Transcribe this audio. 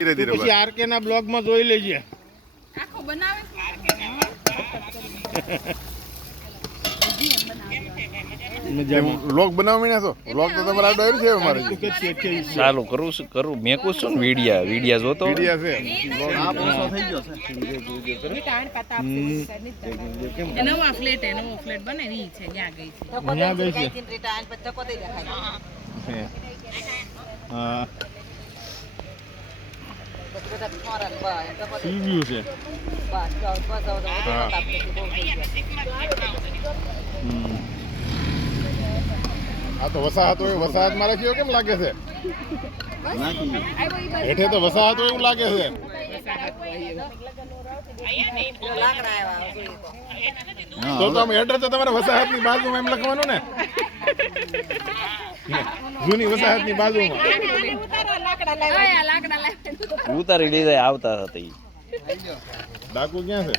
ધીરે ધીરે પછી આરકે ના બ્લોગ માં જોઈ લેજે. આખો બનાવે વ્લોગ બનાવી ના છો વ્લોગ તો તમારા આડો આવ્યું છે અમારે ચાલુ કરું મેકું છું ને વિડિયા જોતો વિડિયા છે નવો ફ્લેટ બનાવી છે ત્યાં ગઈ છે હા સી વ્યૂ છે. આ તો વસાહત હોય વસાહત માં રાખ્યો કેમ લાગે છે હેઠે તો વસાહત હોય એવું લાગે છે તો તમે એડ્રેસ તો તમારે વસાહત ની બાજુમાં એમ લખવાનું ને જૂની વસાહત ની બાજુમાં ઉતારી લીધા આવતા હતા ઈ ડાકુ ક્યાં છે